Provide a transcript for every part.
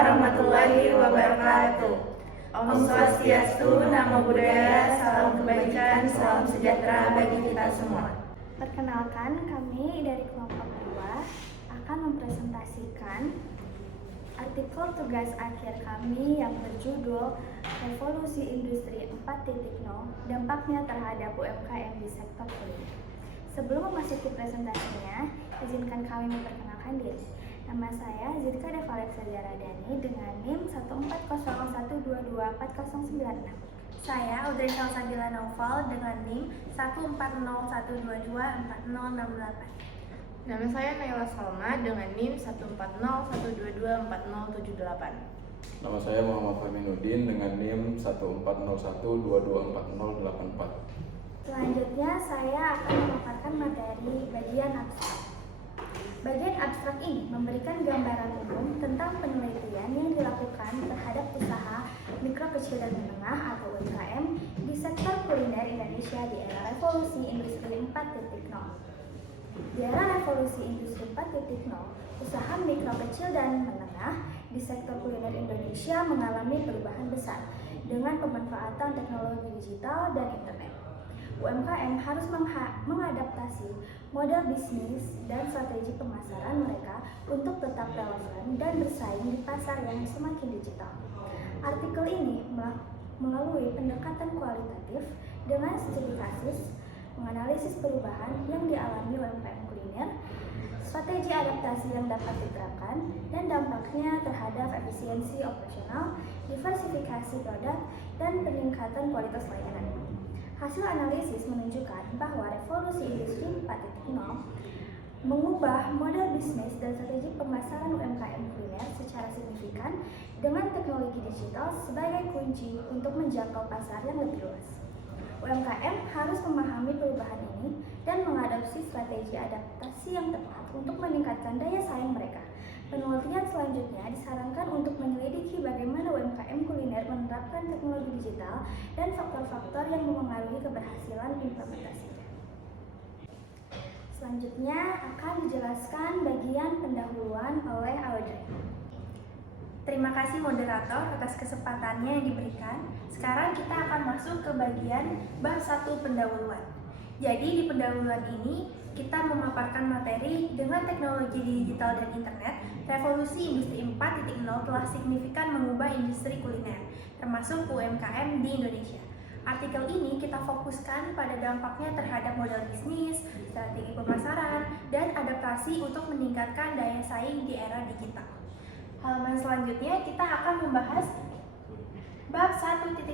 warahmatullahi wabarakatuh. Om Swastiastu, Namo Buddhaya, salam kebajikan, salam sejahtera bagi kita semua. Perkenalkan, kami dari kelompok 2 akan mempresentasikan artikel tugas akhir kami yang berjudul Revolusi Industri 4.0, Dampaknya Terhadap UMKM di Sektor Kuliner. Sebelum memasuki presentasinya, izinkan kami memperkenalkan diri. Nama saya Zidka Devalexa Jaradani dengan NIM 14012240096. Saya Audrey Salsabila Naufal dengan NIM 14012240068. Nama saya Naila Salma dengan NIM 14012240078. Nama saya Muhammad Fahminuddin dengan NIM 14012240084. Selanjutnya saya akan memaparkan materi bagian abstrak. Bagian abstrak ini memberikan gambaran umum tentang penelitian yang dilakukan terhadap usaha mikro, kecil, dan menengah atau UMKM di sektor kuliner Indonesia di era revolusi industri 4.0. Di era revolusi industri 4.0, usaha mikro, kecil, dan menengah di sektor kuliner Indonesia mengalami perubahan besar dengan pemanfaatan teknologi digital dan internet. UMKM harus mengadaptasi model bisnis dan strategi pemasaran mereka untuk tetap relevan dan bersaing di pasar yang semakin digital. Artikel ini melalui pendekatan kualitatif dengan studi kasus, menganalisis perubahan yang dialami UMKM kuliner, strategi adaptasi yang dapat diterapkan, dan dampaknya terhadap efisiensi operasional, diversifikasi produk, dan peningkatan kualitas layanan. Hasil analisis menunjukkan bahwa revolusi industri 4.0 mengubah model bisnis dan strategi pemasaran UMKM kuliner secara signifikan dengan teknologi digital sebagai kunci untuk menjangkau pasar yang lebih luas. UMKM harus memahami perubahan ini dan mengadopsi strategi adaptasi yang tepat untuk meningkatkan daya saing mereka. Penelitian selanjutnya disarankan untuk menyelidiki bagaimana UMKM kuliner menerapkan teknologi digital dan faktor-faktor yang mempengaruhi keberhasilan implementasinya. Selanjutnya akan dijelaskan bagian pendahuluan oleh Audrey. Terima kasih moderator atas kesempatannya yang diberikan. Sekarang kita akan masuk ke bagian bab 1 pendahuluan. Jadi di pendahuluan ini kita memaparkan materi dengan teknologi digital dan internet. Revolusi industri 4.0 telah signifikan mengubah industri kuliner, termasuk UMKM di Indonesia. Artikel ini kita fokuskan pada dampaknya terhadap model bisnis, strategi pemasaran, dan adaptasi untuk meningkatkan daya saing di era digital. Halaman selanjutnya kita akan membahas bab 1.1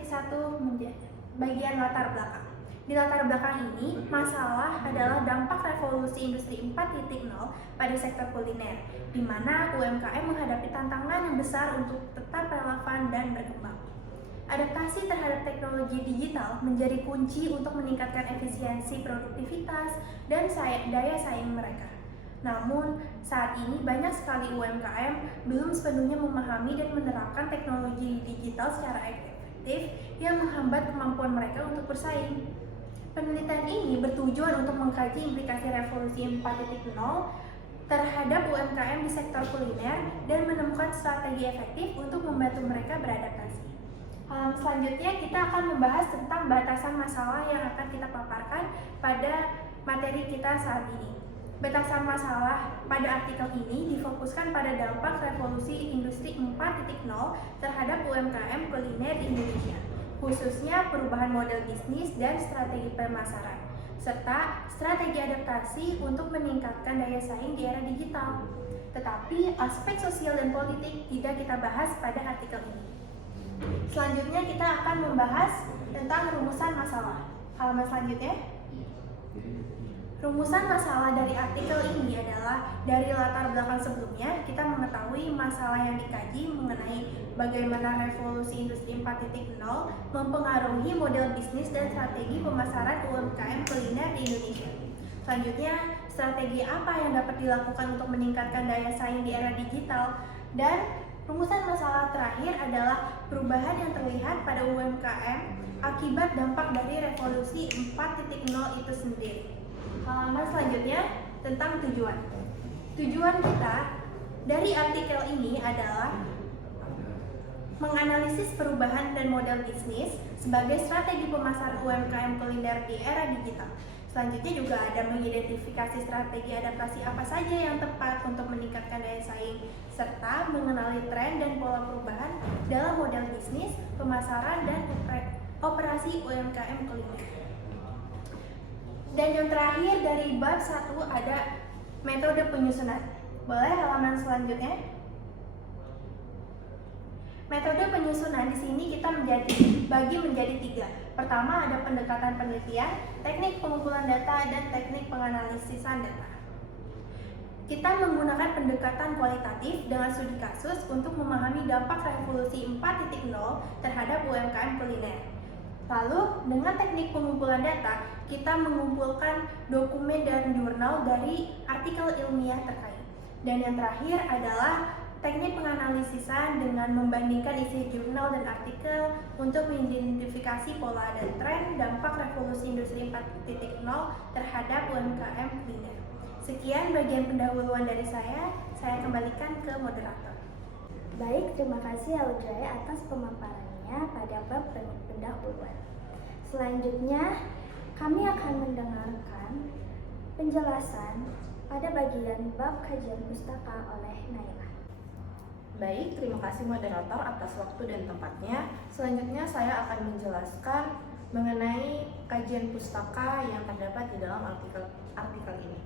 bagian latar belakang. Di latar belakang ini, masalah adalah dampak revolusi industri 4.0 pada sektor kuliner, di mana UMKM menghadapi tantangan yang besar untuk tetap relevan dan berkembang. Adaptasi terhadap teknologi digital menjadi kunci untuk meningkatkan efisiensi produktivitas dan daya saing mereka. Namun, saat ini banyak sekali UMKM belum sepenuhnya memahami dan menerapkan teknologi digital secara efektif yang menghambat kemampuan mereka untuk bersaing. Penelitian ini bertujuan untuk mengkaji implikasi revolusi 4.0 terhadap UMKM di sektor kuliner dan menemukan strategi efektif untuk membantu mereka beradaptasi. Selanjutnya kita akan membahas tentang batasan masalah yang akan kita paparkan pada materi kita saat ini. Batasan masalah pada artikel ini difokuskan pada dampak revolusi industri 4.0 terhadap UMKM kuliner di Indonesia, khususnya perubahan model bisnis dan strategi pemasaran, serta strategi adaptasi untuk meningkatkan daya saing di era digital. Tetapi aspek sosial dan politik tidak kita bahas pada artikel ini. Selanjutnya kita akan membahas tentang rumusan masalah. Halaman selanjutnya. Rumusan masalah dari artikel ini adalah dari latar belakang sebelumnya kita mengetahui masalah yang dikaji mengenai bagaimana revolusi industri 4.0 mempengaruhi model bisnis dan strategi pemasaran UMKM kuliner di Indonesia. Selanjutnya, strategi apa yang dapat dilakukan untuk meningkatkan daya saing di era digital, dan rumusan masalah terakhir adalah perubahan yang terlihat pada UMKM akibat dampak dari revolusi 4.0 itu sendiri. Halaman selanjutnya tentang tujuan. Tujuan kita dari artikel ini adalah menganalisis perubahan dan model bisnis sebagai strategi pemasaran UMKM kuliner di era digital. Selanjutnya juga ada mengidentifikasi strategi adaptasi apa saja yang tepat untuk meningkatkan daya saing, serta mengenali tren dan pola perubahan dalam model bisnis, pemasaran, dan operasi UMKM kuliner. Dan yang terakhir dari bab 1 ada metode penyusunan. Boleh halaman selanjutnya? Metode penyusunan di sini kita bagi menjadi 3. Pertama ada pendekatan penelitian, teknik pengumpulan data, dan teknik penganalisisan data. Kita menggunakan pendekatan kualitatif dengan studi kasus untuk memahami dampak revolusi 4.0 terhadap UMKM kuliner. Lalu dengan teknik pengumpulan data, kita mengumpulkan dokumen dan jurnal dari artikel ilmiah terkait. Dan yang terakhir adalah teknik penganalisisan dengan membandingkan isi jurnal dan artikel untuk mengidentifikasi pola dan tren dampak revolusi industri 4.0 terhadap UMKM kuliner. Sekian bagian pendahuluan dari saya kembalikan ke moderator. Baik, terima kasih Audrey atas pemaparannya pada bab pendahuluan. Selanjutnya, kami akan mendengarkan penjelasan pada bagian bab kajian pustaka oleh Naila. Baik, terima kasih moderator atas waktu dan tempatnya. Selanjutnya saya akan menjelaskan mengenai kajian pustaka yang terdapat di dalam artikel ini.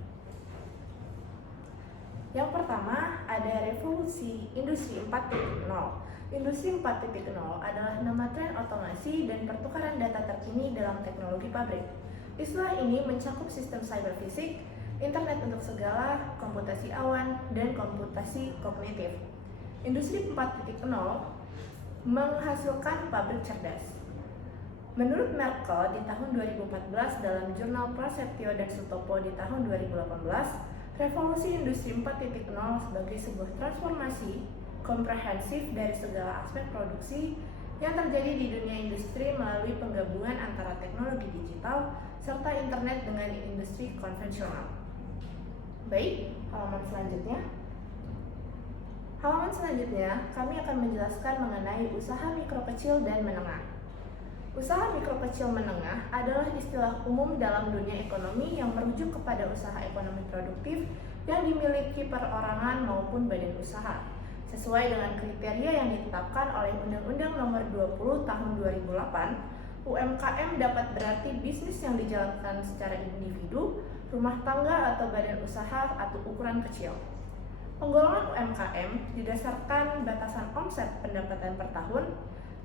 Yang pertama ada revolusi industri 4.0. Industri 4.0 adalah nama tren otomasi dan pertukaran data terkini dalam teknologi pabrik. Istilah ini mencakup sistem cyber fisik, internet untuk segala, komputasi awan, dan komputasi kognitif. Industri 4.0 menghasilkan pabrik cerdas. Menurut Merkel di tahun 2014 dalam jurnal Prasetyo dan Sutopo di tahun 2018, revolusi industri 4.0 sebagai sebuah transformasi komprehensif dari segala aspek produksi yang terjadi di dunia industri melalui penggabungan antara teknologi digital serta internet dengan industri konvensional. Baik, halaman selanjutnya. Halaman selanjutnya, kami akan menjelaskan mengenai usaha mikro kecil dan menengah. Usaha mikro kecil menengah adalah istilah umum dalam dunia ekonomi yang merujuk kepada usaha ekonomi produktif yang dimiliki perorangan maupun badan usaha, sesuai dengan kriteria yang ditetapkan oleh Undang-Undang Nomor 20 Tahun 2008. UMKM dapat berarti bisnis yang dijalankan secara individu, rumah tangga atau badan usaha atau ukuran kecil. Penggolongan UMKM didasarkan batasan omset pendapatan per tahun,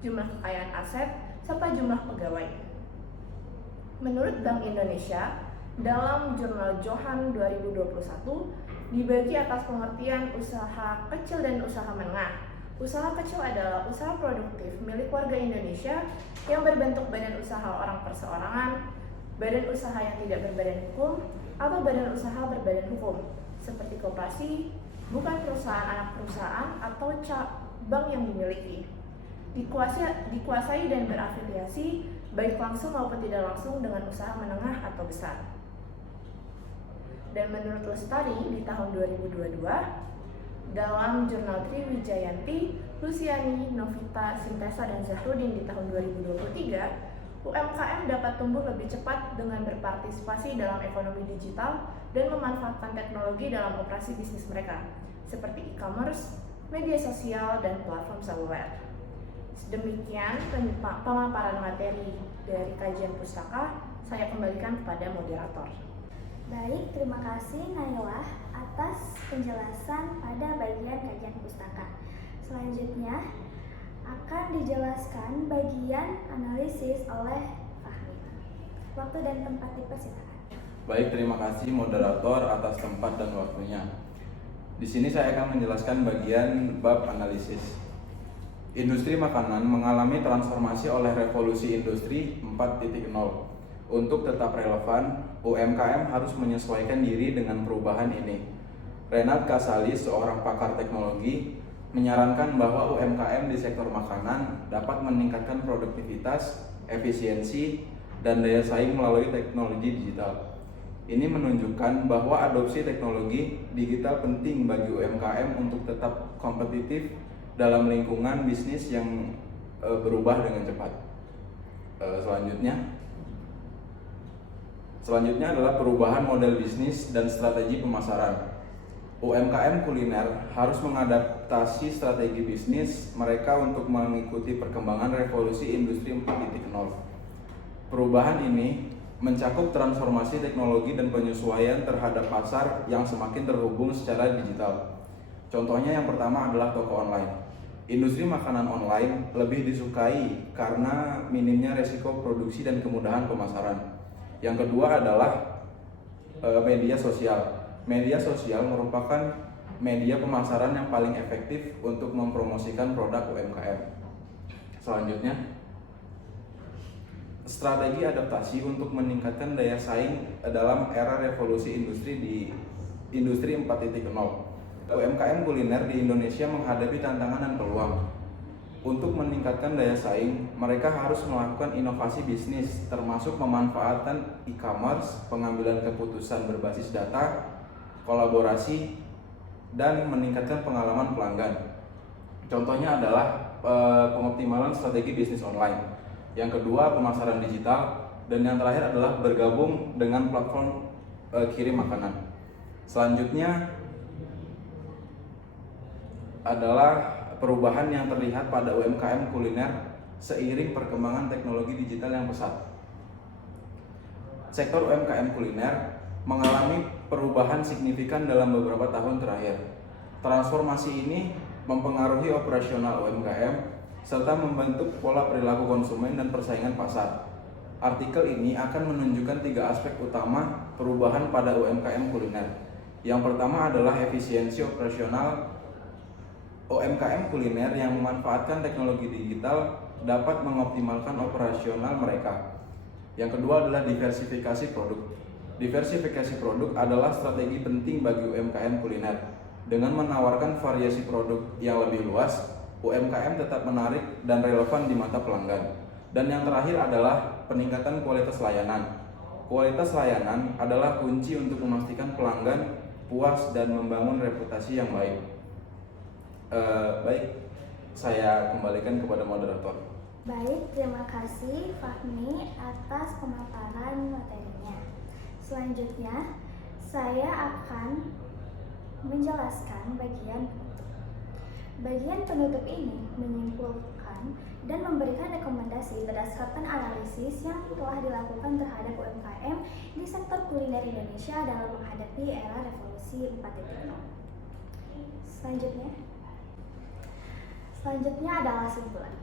jumlah kekayaan aset, serta jumlah pegawai. Menurut Bank Indonesia, dalam jurnal Johan 2021, dibagi atas pengertian usaha kecil dan usaha menengah. Usaha kecil adalah usaha produktif milik warga Indonesia yang berbentuk badan usaha orang perseorangan, badan usaha yang tidak berbadan hukum, atau badan usaha berbadan hukum, seperti koperasi, bukan perusahaan anak perusahaan atau cabang yang dimiliki, dikuasai dan berafiliasi baik langsung maupun tidak langsung dengan usaha menengah atau besar. Dan menurut Lestari di tahun 2022, dalam jurnal Triwijayanti, Luciani, Novita, Sintesa, dan Zahrudin di tahun 2023, UMKM dapat tumbuh lebih cepat dengan berpartisipasi dalam ekonomi digital dan memanfaatkan teknologi dalam operasi bisnis mereka, seperti e-commerce, media sosial, dan platform seluler. Demikian pemaparan materi dari kajian pustaka, saya kembalikan kepada moderator. Baik, terima kasih Naila atas penjelasan pada bagian kajian pustaka. Selanjutnya akan dijelaskan bagian analisis oleh Fahmi. Waktu dan tempat dipersilakan. Baik, terima kasih moderator atas tempat dan waktunya. Di sini saya akan menjelaskan bagian bab analisis. Industri makanan mengalami transformasi oleh revolusi industri 4.0. Untuk tetap relevan, UMKM harus menyesuaikan diri dengan perubahan ini. Renat Kasali, seorang pakar teknologi, menyarankan bahwa UMKM di sektor makanan dapat meningkatkan produktivitas, efisiensi, dan daya saing melalui teknologi digital. Ini menunjukkan bahwa adopsi teknologi digital penting bagi UMKM untuk tetap kompetitif dalam lingkungan bisnis yang berubah dengan cepat. Selanjutnya adalah perubahan model bisnis dan strategi pemasaran. UMKM kuliner harus mengadaptasi strategi bisnis mereka untuk mengikuti perkembangan revolusi industri 4.0. Perubahan ini mencakup transformasi teknologi dan penyesuaian terhadap pasar yang semakin terhubung secara digital. Contohnya yang pertama adalah toko online. Industri makanan online lebih disukai karena minimnya resiko produksi dan kemudahan pemasaran. Yang kedua adalah media sosial. Media sosial merupakan media pemasaran yang paling efektif untuk mempromosikan produk UMKM. Selanjutnya, strategi adaptasi untuk meningkatkan daya saing dalam era revolusi industri di industri 4.0. UMKM kuliner di Indonesia menghadapi tantangan dan peluang. Untuk meningkatkan daya saing, mereka harus melakukan inovasi bisnis, termasuk memanfaatkan e-commerce, pengambilan keputusan berbasis data, kolaborasi, dan meningkatkan pengalaman pelanggan. Contohnya adalah pengoptimalan strategi bisnis online. Yang kedua, pemasaran digital, dan yang terakhir adalah bergabung dengan platform kirim makanan. Selanjutnya adalah perubahan yang terlihat pada UMKM kuliner seiring perkembangan teknologi digital yang pesat. Sektor UMKM kuliner mengalami perubahan signifikan dalam beberapa tahun terakhir. Transformasi ini mempengaruhi operasional UMKM serta membentuk pola perilaku konsumen dan persaingan pasar. Artikel ini akan menunjukkan 3 aspek utama perubahan pada UMKM kuliner. Yang pertama adalah efisiensi operasional. UMKM kuliner yang memanfaatkan teknologi digital dapat mengoptimalkan operasional mereka. Yang kedua adalah diversifikasi produk. Diversifikasi produk adalah strategi penting bagi UMKM kuliner. Dengan menawarkan variasi produk yang lebih luas, UMKM tetap menarik dan relevan di mata pelanggan. Dan yang terakhir adalah peningkatan kualitas layanan. Kualitas layanan adalah kunci untuk memastikan pelanggan puas dan membangun reputasi yang baik. Baik, saya kembalikan kepada moderator. Baik, terima kasih Fahmi atas pemaparan materinya. Selanjutnya, saya akan menjelaskan bagian penutup. Bagian penutup ini menyimpulkan dan memberikan rekomendasi berdasarkan analisis yang telah dilakukan terhadap UMKM di sektor kuliner Indonesia dalam menghadapi era revolusi 4.0. Selanjutnya adalah simpulan.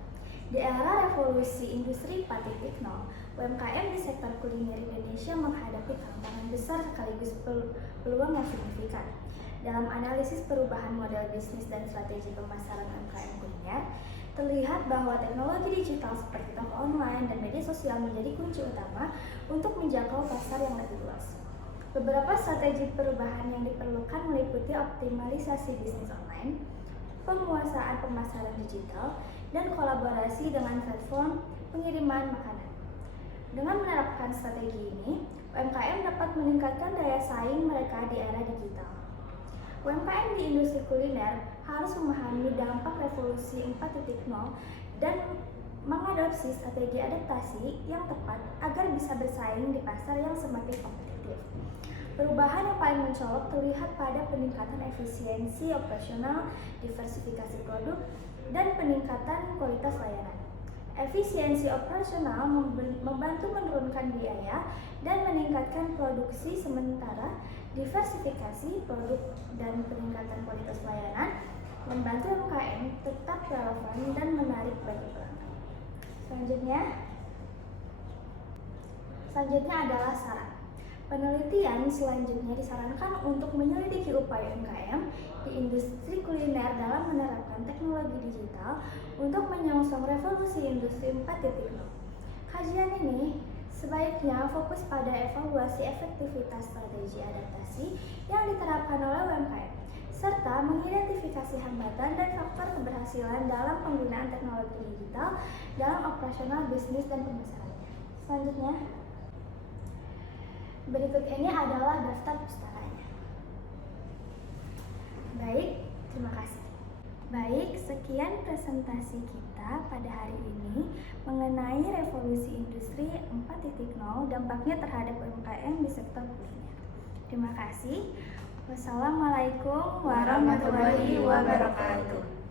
Di era revolusi industri 4.0, UMKM di sektor kuliner Indonesia menghadapi tantangan besar sekaligus peluang yang signifikan. Dalam analisis perubahan model bisnis dan strategi pemasaran UMKM kuliner, terlihat bahwa teknologi digital seperti toko online dan media sosial menjadi kunci utama untuk menjangkau pasar yang lebih luas. Beberapa strategi perubahan yang diperlukan meliputi optimalisasi bisnis online, penguasaan pemasaran digital, dan kolaborasi dengan platform pengiriman makanan. Dengan menerapkan strategi ini, UMKM dapat meningkatkan daya saing mereka di era digital. UMKM di industri kuliner harus memahami dampak revolusi 4.0 dan mengadopsi strategi adaptasi yang tepat agar bisa bersaing di pasar yang semakin kompetitif. Perubahan yang paling mencolok terlihat pada peningkatan efisiensi operasional, diversifikasi produk, dan peningkatan kualitas layanan. Efisiensi operasional membantu menurunkan biaya dan meningkatkan produksi, sementara diversifikasi produk dan peningkatan kualitas layanan membantu UMKM tetap relevan dan menarik bagi pelanggan. Selanjutnya adalah saran. Penelitian selanjutnya disarankan untuk menyelidiki upaya UMKM di industri kuliner dalam menerapkan teknologi digital untuk menyongsong revolusi industri 4.0. Kajian ini sebaiknya fokus pada evaluasi efektivitas strategi adaptasi yang diterapkan oleh UMKM, serta mengidentifikasi hambatan dan faktor keberhasilan dalam penggunaan teknologi digital dalam operasional bisnis dan pemasarannya. Selanjutnya, berikut ini adalah daftar pustakanya. Baik, terima kasih. Baik, sekian presentasi kita pada hari ini mengenai revolusi industri 4.0 dampaknya terhadap UMKM di sektor kuliner. Terima kasih. Wassalamualaikum warahmatullahi wabarakatuh.